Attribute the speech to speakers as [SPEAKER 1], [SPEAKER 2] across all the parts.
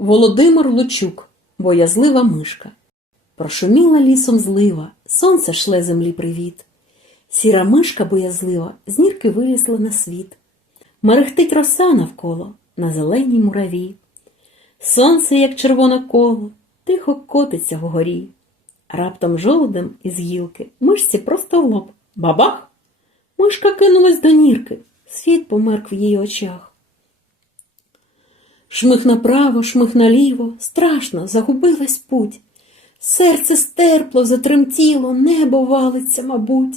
[SPEAKER 1] Володимир Лучук, боязлива мишка. Прошуміла лісом злива, сонце шле землі привіт. Сіра мишка боязлива, з нірки вилізла на світ. Мерехтить роса навколо на зеленій мураві. Сонце, як червоне коло, тихо котиться вгорі. Раптом жолудем із гілки мишці просто в лоб. Бабах! Мишка кинулась до нірки, світ померк в її очах. Шмих направо, шмих наліво, страшно, загубилась путь. Серце стерпло, затремтіло, небо валиться, мабуть.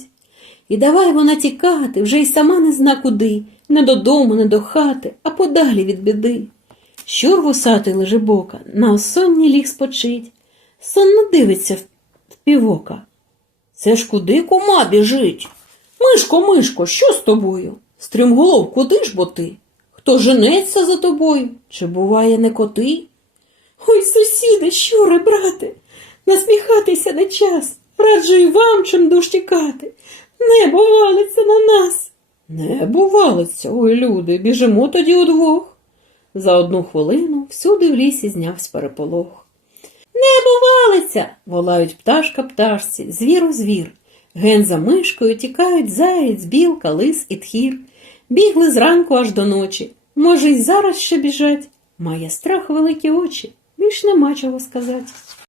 [SPEAKER 1] І давай вона тікати, вже й сама не зна куди, не додому, не до хати, а подалі від біди. Щур вусатий лежебока, на осонні ліг спочить, сонно дивиться в півока. Це ж куди кума біжить? Мишко, мишко, що з тобою? Стрімголов, куди ж бо ти? Хто женеться за тобою? Чи буває не коти? Ой, сусіди, щури, брате, насміхатися не час. Раджу й вам чим душ тікати. Небо валиться на нас. Небо валиться, ой, люди, біжимо тоді удвох. За одну хвилину всюди в лісі знявся переполох. Небо валиться, волають пташка пташці, звір у звір. Ген за мишкою тікають заєць, білка, лис і тхір. Бігли зранку аж до ночі. Може, й зараз ще біжать. Має страх великі очі, більш нема чого сказати.